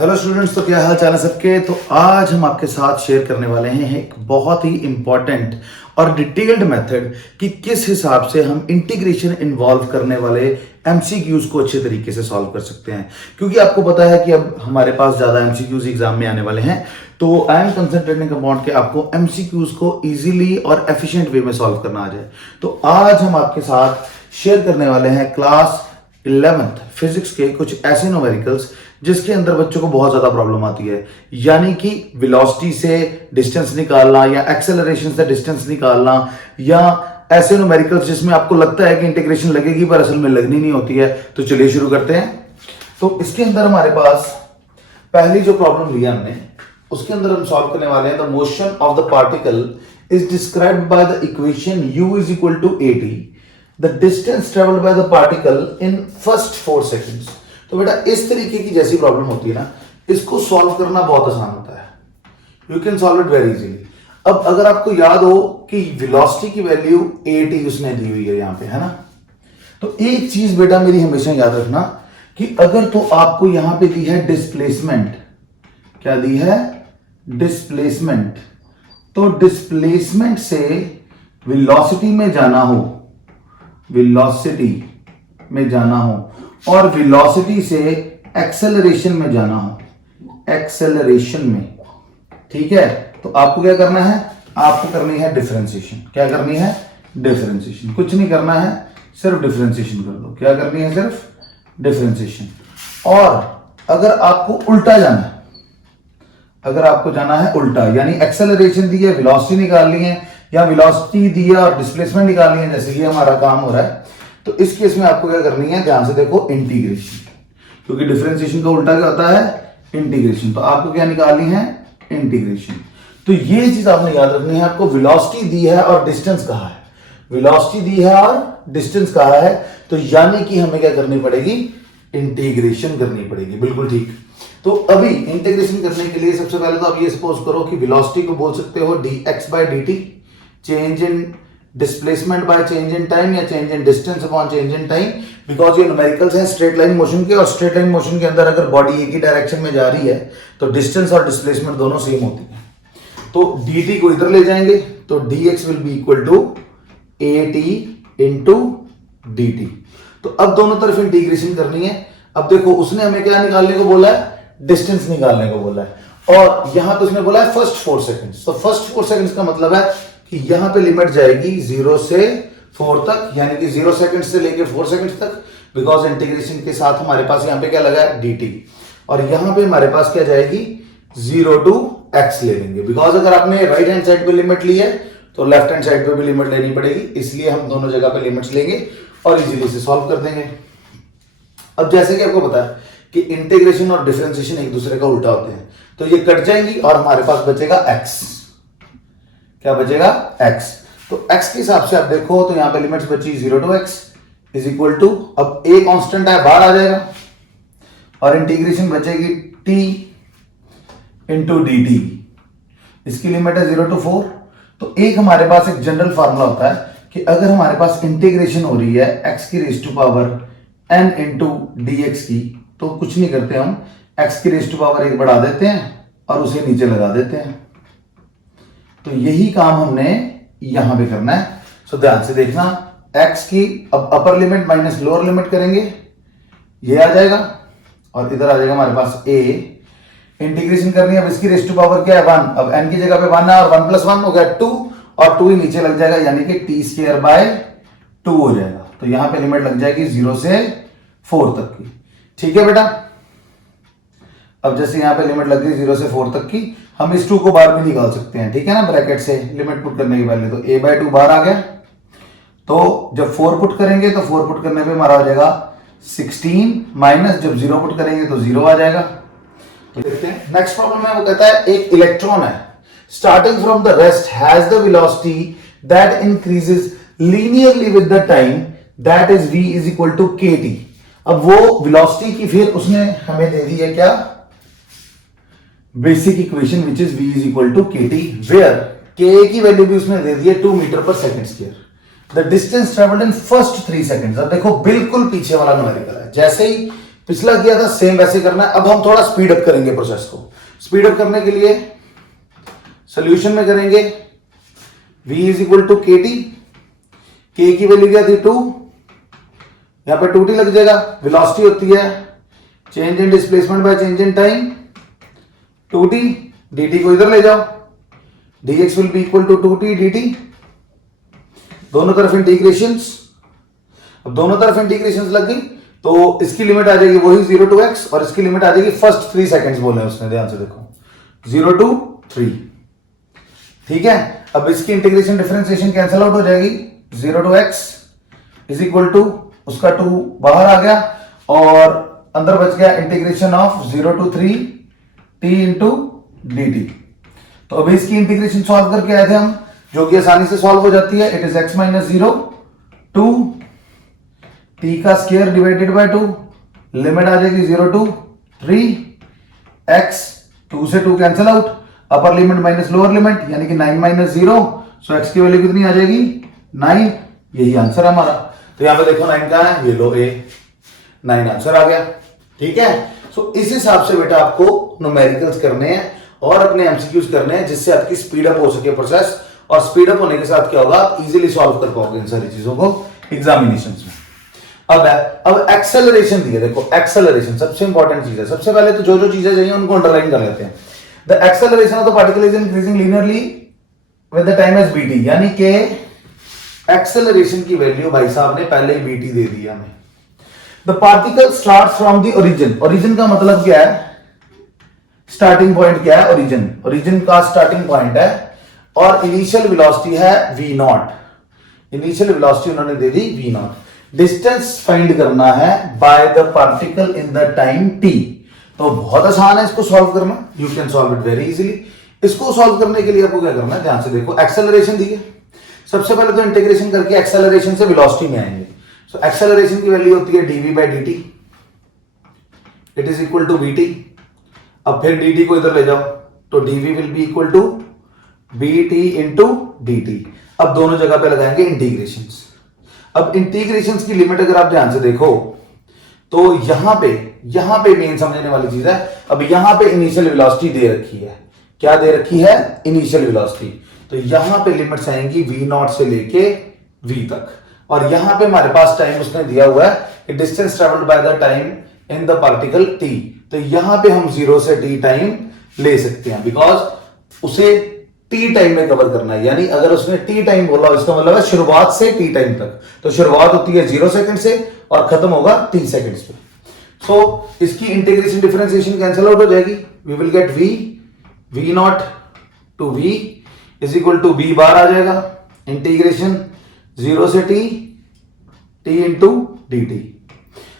Hello students, तो क्या हाल चाल है सबके। तो आज हम आपके साथ शेयर करने वाले हैं एक बहुत ही इंपॉर्टेंट और डिटेल्ड मेथड कि किस हिसाब से हम इंटीग्रेशन इन्वॉल्व करने वाले एमसीक्यूज को अच्छे तरीके से सॉल्व कर सकते हैं। क्योंकि आपको पता है कि अब हमारे पास ज्यादा एमसीक्यूज एग्जाम में आने वाले हैं, तो आई एम कंसंट्रेटिंग अपॉन कि आपको एमसीक्यूज को इजीली और एफिशिएंट वे में सॉल्व करना आ जाए। तो आज हम आपके साथ शेयर करने वाले हैं क्लास 11th फिजिक्स के कुछ ऐसे न्यूमेरिकल्स जिसके अंदर बच्चों को बहुत ज्यादा प्रॉब्लम आती है, यानी कि वेलोसिटी से डिस्टेंस निकालना या एक्सेलरेशन से डिस्टेंस निकालना, या ऐसे न्यूमेरिकल्स जिसमें आपको लगता है कि इंटीग्रेशन लगेगी पर असल में लगनी नहीं होती है। तो चलिए शुरू करते हैं। तो इसके अंदर हमारे पास पहली जो प्रॉब्लम लिया हमने, उसके अंदर हम सॉल्व करने वाले हैं the motion of the particle is described by the equation u is equal to at the distance travelled by the particle in first 4 seconds. तो बेटा इस तरीके की जैसी प्रॉब्लम होती है ना, इसको सॉल्व करना बहुत आसान होता है। You can solve it very easily. अब अगर आपको याद हो कि वेलोसिटी की वैल्यू at उसने दी हुई है यहां पे, है ना, तो एक चीज बेटा मेरी हमेशा याद रखना कि अगर तो आपको यहां पे दी है डिस्प्लेसमेंट, क्या दी है, डिस्प्लेसमेंट, तो डिस्प्लेसमेंट से वेलोसिटी में जाना हो, वेलोसिटी में जाना हो, और वेलोसिटी से एक्सेलरेशन में जाना हो, एक्सेलरेशन में, ठीक है, तो आपको क्या करना है, आपको करनी है डिफरेंशिएशन। क्या करनी है, डिफरेंशिएशन। कुछ नहीं करना है, सिर्फ डिफरेंशिएशन कर दो। क्या करनी है, सिर्फ डिफरेंशिएशन। और अगर आपको उल्टा जाना है, अगर आपको जाना है उल्टा, यानी एक्सेलरेशन दी है, वेलोसिटी निकालनी है, या वेलोसिटी दी है और डिस्प्लेसमेंट निकालनी है, जैसे कि हमारा काम हो रहा है, तो इस केस में आपको क्या करनी है, ध्यान से देखो, इंटीग्रेशन। क्योंकि डिफरेंशिएशन का उल्टा क्या होता है, इंटीग्रेशन। तो आपको क्या निकालनी है, इंटीग्रेशन। तो ये चीज आपने याद रखनी है। आपको वेलोसिटी दी है और डिस्टेंस कहा है, वेलोसिटी दी है और डिस्टेंस कहा है, तो यानी कि हमें क्या करनी पड़ेगी, इंटीग्रेशन करनी पड़ेगी। बिल्कुल ठीक। तो अभी इंटीग्रेशन करने के लिए सबसे पहले तो आप ये सपोज करो कि वेलोसिटी को बोल सकते हो dx by dt, change in displacement by change in time, या change in distance upon change in time, because ये न्यूमेरिकल्स हैं स्ट्रेट लाइन मोशन के, और स्ट्रेट लाइन मोशन के अंदर अगर बॉडी एक ही डायरेक्शन में जा रही है तो डिस्टेंस और डिस्प्लेसमेंट दोनों सेम होती है। तो dt को इधर ले जाएंगे तो dx will be equal to at into dt। तो अब दोनों तरफ इंटीग्रेशन करनी है। अब देखो उसने हमें क्या निकालने को बोला है, डिस्टेंस निकालने को बोला है, और यहां पे उसने बोला है फर्स्ट 4 सेकंड्स। तो फर्स्ट 4 सेकंड्स का मतलब है कि यहां पे लिमिट जाएगी 0 से 4 तक, यानी कि 0 सेकंड से लेके 4 सेकंड तक, बिकॉज इंटीग्रेशन के साथ हमारे पास यहां पे क्या लगा है, dt, और यहां पे हमारे पास क्या जाएगी, 0 टू x ले लेंगे, बिकॉज अगर आपने राइट हैंड साइड पे लिमिट ली है तो लेफ्ट हैंड साइड पे भी लिमिट लेनी पड़ेगी, इसलिए हम दोनों जगह पे लिमिट्स लेंगे और इजीली से सॉल्व कर देंगे। अब जैसे कि आपको पता है कि इंटीग्रेशन और डिफरेंशिएशन एक दूसरे का उल्टा होते हैं, तो ये कट जाएंगी और हमारे पास बचेगा x। क्या बचेगा, x। तो x के हिसाब से आप देखो तो यहां पे लिमिट्स बची 0 to x is equal to, अब a कांस्टेंट है बाहर आ जाएगा, और इंटीग्रेशन बचेगी t इंटू dt। इसकी लिमिट है 0 टू 4। तो एक हमारे पास एक जनरल फार्मूला होता है कि अगर हमारे पास इंटीग्रेशन हो रही है x की raise to power n into dx की, तो कुछ नहीं करते, हम x की रेज टू पावर 1 बढ़ा देते हैं और उसे नीचे लगा देते हैं। तो यही काम हमने यहां पे करना है। सो ध्यान से देखना, x की अब अपर लिमिट माइनस लोअर लिमिट करेंगे, ये आ जाएगा, और इधर आ जाएगा हमारे पास a। इंटीग्रेशन करनी है, अब इसकी रेज टू पावर क्या है, 1, अब n की जगह पे 1 है, और 1 प्लस 1 हो गया 2, और 2 ही नीचे लग जाएगा, यानी कि t स्क्वायर बाय 2 हो जाएगा। तो यहां पे लिमिट लग जाएगी 0 से 4 तक की। ठीक है बेटा, अब जैसे यहां पे लिमिट लग गई 0 से 4 तक की, हम इस 2 को बाहर भी निकाल सकते हैं, ठीक है ना, ब्रैकेट से लिमिट पुट करने के पहले। तो a बाय 2 बाहर आ गया, तो जब 4 पुट करेंगे तो 4 पुट करने पे हमारा हो जाएगा 16, माइनस जब 0 पुट करेंगे तो 0 आ जाएगा। तो देखते हैं नेक्स्ट प्रॉब्लम है, वो कहता है एक इलेक्ट्रॉन है starting from the rest has the velocity that increases linearly with the time that is v is equal to kt। अब वो वेलोसिटी की फिर उसने हमें दे दी है क्या, basic equation which is v is equal to kt, where k की वैल्यू भी उसने दे दी है 2 मीटर पर second square. The distance travelled in first 3 seconds. अब देखो बिल्कुल पीछे वाला न्यूमेरिकल है, जैसे ही पिछला किया था सेम वैसे करना है। अब हम थोड़ा स्पीड अप करेंगे प्रोसेस को। स्पीड अप करने के लिए सॉल्यूशन में करेंगे v इज इक्वल टू के टी, के की वैल्यू क्या थी 2, यहां पे 2t लग जाएगा। वेलोसिटी होती है change in displacement by change in time 2t, dt को इधर ले जाओ, dx will be equal to 2t dt, दोनों तरफ इंटीग्रेशंस। अब दोनों तरफ इंटीग्रेशंस लग गई तो इसकी लिमिट आ जाएगी वही 0 टू x और इसकी लिमिट आ जाएगी फर्स्ट 3 सेकंड्स बोले उसने, ध्यान से देखो 0 टू 3, ठीक है। अब इसकी इंटीग्रेशन डिफरेंशिएशन कैंसिल आउट हो जाएगी, 0 to x is equal to उसका 2 बाहर आ गया और अंदर बच गया integration of 0 to 3 t into dt। तो अभी इसकी इंटीग्रेशन सॉल्व करके आए थे हम, जो कि आसानी से सॉल्व हो जाती है। It is x minus 0 to t का स्क्वायर डिवाइडेड बाय 2, लिमिट आ जाएगी 0 टू 3 x, 2 से 2 cancel out, upper limit minus lower limit यानी कि 9 माइनस 0, सो x की वैल्यू कितनी आ जाएगी 9, यही आंसर है हमारा। तो यहां पे देखो 9 का है, ये लो a, 9 आंसर आ गया, ठीक है। सो इस हिसाब से बेटा आपको न्यूमेरिकल्स करने हैं और अपने एमसीक्यूज करने हैं जिससे आपकी स्पीड अप हो सके प्रोसेस, और स्पीड अप होने के साथ क्या होगा, आप इजीली सॉल्व कर पाओगे इन सारी चीजों को एग्जामिनेशंस में। अब एक्सेलरेशन दिया, देखो एक्सेलरेशन सबसे इंपॉर्टेंट चीज है। सबसे पहले तो जो जो चीजें चाहिए उनको अंडरलाइन कर लेते हैं। The acceleration of the particle is increasing linearly with the time as b t, यानी कि एक्सेलरेशन की वैल्यू भाई साहब ने पहले ही बीटी दे दी हमें। The particle start from the origin, origin का मतलब क्या है, स्टार्टिंग पॉइंट क्या है, ओरिजिन, ओरिजिन का स्टार्टिंग पॉइंट है और इनिशियल वेलोसिटी है v नॉट, इनिशियल वेलोसिटी उन्होंने दे दी v नॉट। डिस्टेंस फाइंड करना है bye the particle in the time t, तो बहुत आसान है इसको सॉल्व करना, you can solve it very easily. इसको सॉल्व करने के लिए आपको क्या करना है, ध्यान से देखो, एक्सेलरेशन दी है, सबसे पहले तो इंटीग्रेशन करके एक्सेलरेशन से वेलोसिटी में आएंगे। सो एक्सेलरेशन की वैल्यू होती है dv by dt, it is equal to vt। अब फिर dt को इधर ले जाओ तो dv will be equal to bt into dt। अब दोनों जगह पे लगाएंगे इंटीग्रेशंस। अब इंटीग्रेशंस की लिमिट अगर आप ध्यान से देखो तो यहां पे मेन समझने वाली चीज है। अब यहां पे इनिशियल वेलोसिटी दे रखी है, क्या दे रखी है, इनिशियल वेलोसिटी। तो यहां पे लिमिट्स आएंगी v नॉट से लेके v तक, और यहां पे हमारे पास टाइम उसने दिया हुआ है कि distance travelled by the time in the particle t। तो यहां पे हम 0 से t टाइम ले सकते हैं, बिकॉज उसे t टाइम में कवर करना है। यानी अगर उसने t टाइम बोला इसका मतलब है शुरुआत से t टाइम तक, तो शुरुआत होती है 0 सेकंड से और खत्म होगा t सेकंड्स पे। सो इसकी इंटीग्रेशन डिफरेंशिएशन कैंसिल आउट हो जाएगी, we will get v not to v is equal to b bar आ जाएगा, इंटीग्रेशन 0 से t इंटू dt।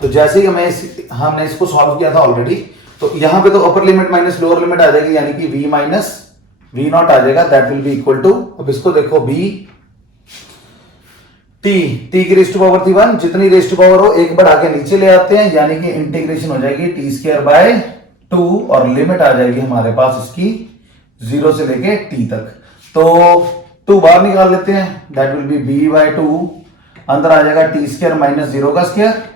तो जैसे ही हमने इसको सॉल्व किया था ऑलरेडी, तो यहां पे तो upper limit minus lower limit आ जाएगी, यानी कि v माइनस v नॉट आ जाएगा, that will be equal to, अब इसको देखो b t की रेस्ट टू पावर थी 1, जितनी रेस्ट टू पावर हो एक बढ़ा के नीचे ले आते हैं, यानी कि इंटीग्रेशन हो जाएगी t स्क्वायर बाय 2 और लिमिट आ जाएगी हमारे पास इसकी 0 से लेके t तक। तो 2 बाहर निकाल लेते हैं, that will be b by 2, अंदर आ जाएगा t स्क्वायर माइनस 0 का square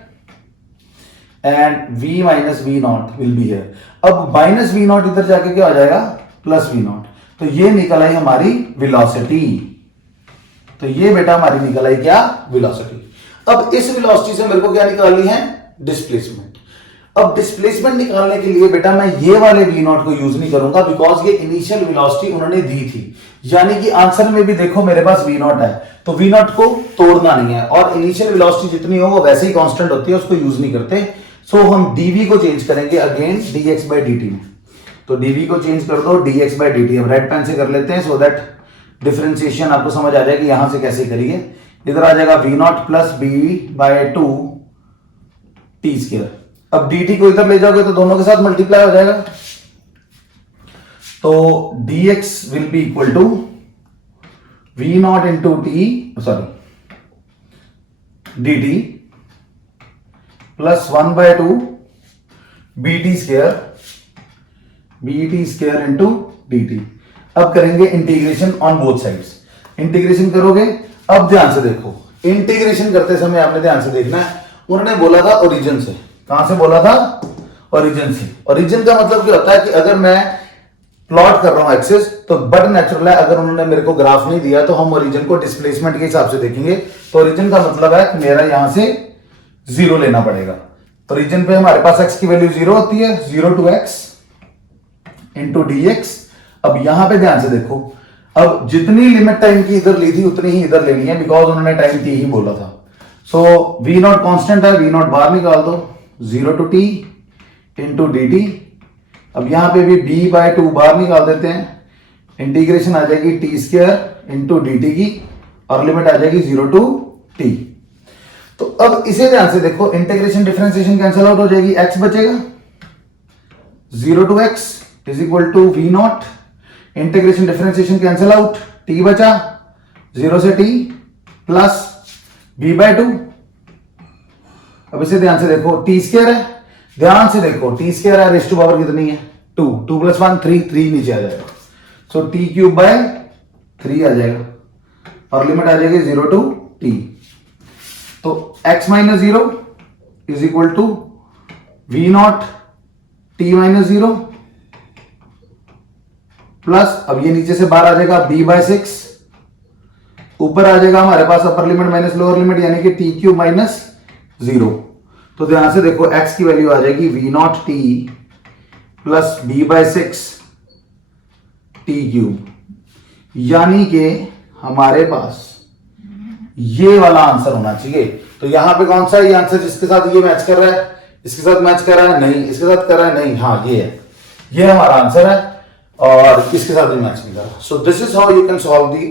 and v minus v not will be here. अब माइनस v नॉट इधर जाके क्या हो जाएगा, प्लस v नॉट। तो ये निकल आई हमारी वेलोसिटी, तो ये बेटा हमारी निकल आई क्या, वेलोसिटी। अब इस वेलोसिटी से मेरे को क्या निकालनी है, डिस्प्लेसमेंट। अब डिस्प्लेसमेंट निकालने के लिए बेटा मैं ये वाले v नॉट को यूज नहीं करूंगा, बिकॉज ये इनिशियल वेलोसिटी उन्होंने दी थी, यानी कि आंसर में भी देखो मेरे पास v नॉट है, तो v नॉट को तोड़ना नहीं है, और इनिशियल वेलोसिटी जितनी हो वो वैसे ही कांस्टेंट होती है, उसको यूज नहीं करते। सो हम dv को चेंज करेंगे अगेन dx बाय dt में, तो dv को चेंज कर दो dx बाय dt। हम रेड पेन से कर लेते हैं सो दैट डिफरेंशिएशन आपको समझ आ जाएगी यहां से कैसे करिए। इधर आ जाएगा v not plus b by 2 t square. अब dt को इधर ले जाओगे तो दोनों के साथ मल्टीप्लाई हो जाएगा, तो dx will be equal to v not into dt plus 1 by 2 bt square into dt। अब करेंगे integration on both sides, integration करोगे। अब ध्यान से देखो, इंटीग्रेशन करते समय आपने ध्यान से देखना है, उन्होंने बोला था ओरिजिन से, कहां से बोला था? ओरिजिन से। ओरिजिन का मतलब क्या होता है कि अगर मैं प्लॉट कर रहा हूं एक्सिस, तो बट नेचुरल है अगर उन्होंने मेरे को ग्राफ नहीं दिया तो हम ओरिजिन को डिस्प्लेसमेंट के हिसाब से देखेंगे। तो ओरिजिन का मतलब है कि मेरा यहां से 0 लेना पड़ेगा। ओरिजिन पे हमारे पास x की वैल्यू 0 होती है, 0 to x इंटू dx। अब यहां पे ध्यान से देखो, अब जितनी लिमिट टाइम की इधर ली थी उतनी ही इधर लेनी है, बिकॉज उन्होंने टाइम t ही बोला था। सो v नॉट कॉन्स्टेंट है, v नॉट बाहर निकाल दो, 0 to t इंटू dt। अब यहां पे भी b/2 बाहर निकाल देते हैं, इंटीग्रेशन आ जाएगी t स्क्वायर इंटू dt की, और लिमिट आ जाएगी 0 to t। तो अब इसे ध्यान से देखो, इंटीग्रेशन डिफरेंशिएशन कैंसिल आउट हो जाएगी, x बचेगा, 0 to x is equal to v not, integration differentiation cancel out, t बचा 0 से t प्लस b/2। अब इसे ध्यान से देखो, t स्क्वायर है, ध्यान से देखो t स्क्वायर है, रेज़ टू पावर कितनी है? 2, 2 + 1 3 नीचे आ जाएगा, सो t³/3 आ जाएगा, और लिमिट आ जाएगी 0 to t। तो x - 0 is equal to v not t - 0 plus, अब ये नीचे से बाहर आ जाएगा b/6, ऊपर आ जाएगा हमारे पास upper limit minus lower limit, यानी कि t³ - 0। तो ध्यान से देखो, x की वैल्यू आ जाएगी v not t plus b/6 t³, यानी कि हमारे पास ये वाला आंसर होना चाहिए। तो यहां पे कौन सा है ये आंसर जिसके साथ ये मैच कर रहा है? इसके साथ मैच कर रहा है? नहीं। इसके साथ कर रहा है? नहीं। हाँ, ये है, ये हमारा आंसर है, और इसके साथ भी मैच नहीं कर रहा। So this is how you can solve the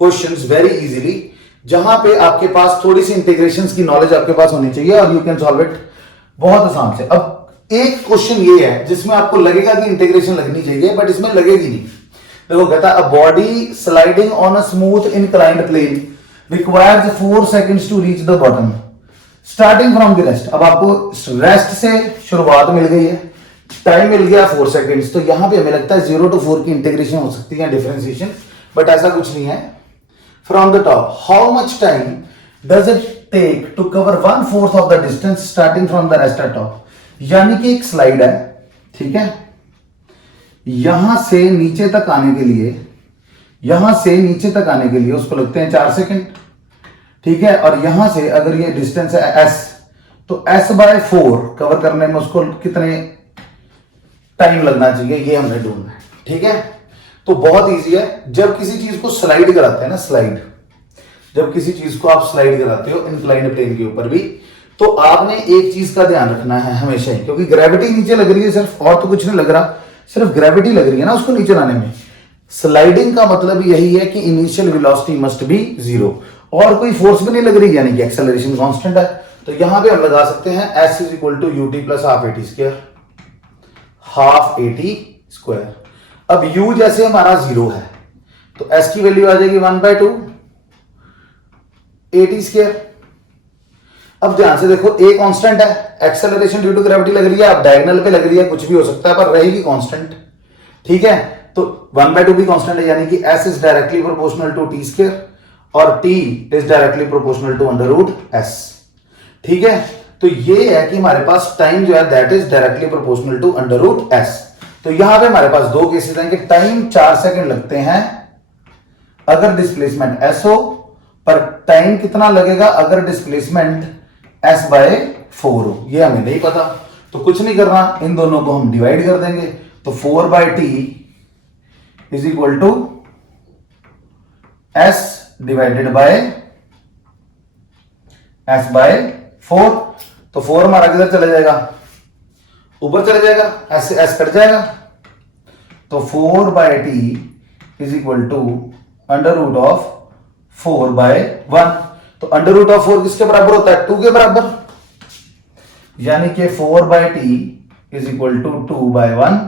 questions very easily, जहां पे आपके पास थोड़ी सी इंटीग्रेशंस की नॉलेज आपके पास होनी चाहिए, और यू कैन सॉल्व इट बहुत आसान से। अब एक क्वेश्चन ये है जिसमें आपको लगेगा कि इंटीग्रेशन लगनी चाहिए, बट इसमें लगेगी नहीं। देखो, कहता है a body sliding on a smooth inclined plane requires 4 seconds to reach the bottom starting from the rest. अब आपको रेस्ट से शुरुआत मिल गई है, टाइम मिल गया 4 seconds, तो यहां पे हमें लगता है 0 to 4 की इंटीग्रेशन हो सकती है, डिफरेंशिएशन, बट ऐसा कुछ नहीं है। From the top, how much time does it take to cover 1/4 of the distance starting from the rest at top. यानी कि एक स्लाइड है, ठीक है, यहां से नीचे तक आने के लिए, यहां से नीचे तक आने के लिए उसको लगते हैं 4 सेकंड, ठीक है। और यहां से अगर ये डिस्टेंस है s, तो s/4 कवर करने में उसको कितने टाइम लगना चाहिए, ये हमने ढूंढना है, ठीक है। तो बहुत इजी है, जब किसी चीज को स्लाइड कराते हैं ना, स्लाइड, जब किसी चीज को आप स्लाइड कराते हो इंक्लाइंड प्लेन के ऊपर भी, तो आपने एक चीज का ध्यान रखना है हमेशा ही, क्योंकि ग्रेविटी नीचे लग रही है सिर्फ, और तो कुछ नहीं लग रहा, सिर्फ ग्रेविटी लग रही है ना उसको नीचे लाने में। स्लाइडिंग का मतलब यही है कि इनिशियल वेलोसिटी मस्ट बी 0, और कोई फोर्स भी नहीं लग रही, यानी कि एक्सेलरेशन कांस्टेंट है। तो यहां पे हम लगा सकते हैं s = ut + ½ at², ½ at²। अब u जैसे हमारा 0 है, तो s की वैल्यू आ जाएगी 1/2 at²। अब ध्यान से देखो, a कांस्टेंट है, एक्सेलरेशन ड्यू टू ग्रेविटी लग रही है, अब डायगोनल पे लग रही है, कुछ भी हो सकता है, पर रहेगी कांस्टेंट, ठीक है। तो 1/2 भी कांस्टेंट है, यानी कि s is directly proportional to t², और t is directly proportional to √s, ठीक है। तो ये है कि हमारे पास टाइम जो है that is directly proportional to √s। तो यहां पे हमारे पास दो केसेस हैं कि टाइम 4 सेकंड लगते हैं अगर डिस्प्लेसमेंट s हो, पर टाइम कितना लगेगा अगर डिस्प्लेसमेंट s/4 हो, ये हमें नहीं पता। तो कुछ नहीं करना, इन दोनों को हम डिवाइड कर देंगे, तो 4/t is equal to s divided by s/4। तो 4 हमारा किधर चला जाएगा, ऊपर चला जाएगा, s से s कट जाएगा, तो 4/t इज इक्वल टू √4/1। तो √4 किसके बराबर होता है, 2 के बराबर, यानी कि 4/t इज इक्वल टू 2/1,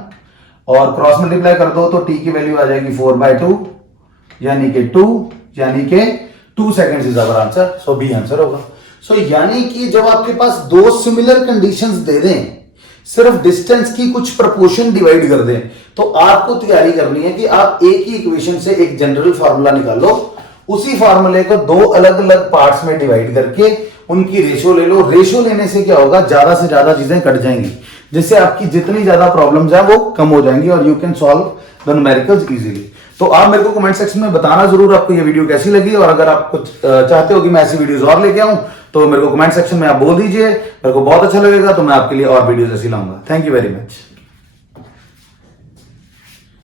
और क्रॉस मल्टीप्लाई कर दो तो t की वैल्यू आ जाएगी 4/2, यानी कि 2, यानी कि 2 seconds is our answer. So B answer होगा। सो यानी कि जब आपके पास दो सिमिलर कंडीशंस दे दें, सिर्फ डिस्टेंस की कुछ प्रपोर्शन डिवाइड कर दें, तो आपको तैयारी करनी है कि आप एक ही इक्वेशन से एक जनरल फार्मूला निकालो, उसी फार्मूले को दो अलग अलग पार्ट्स में डिवाइड करके उनकी रेशो ले लो। रेशो लेने से क्या होगा, ज्यादा से ज्यादा चीजें कट जाएंगी, जिससे आपकी जितनी ज्यादा प्रॉब्लम्स है वो कम हो जाएंगी और you can solve the numericals easily. तो आप मेरे को कमेंट सेक्शन में बताना जरूर आपको ये वीडियो कैसी लगी, और अगर आप कुछ चाहते हो कि मैं ऐसी वीडियोस और लेके आऊं तो मेरे को कमेंट सेक्शन में आप बोल दीजिए, मेरे को बहुत अच्छा लगेगा, तो मैं आपके लिए और वीडियोस ऐसी लाऊंगा। Thank you very much.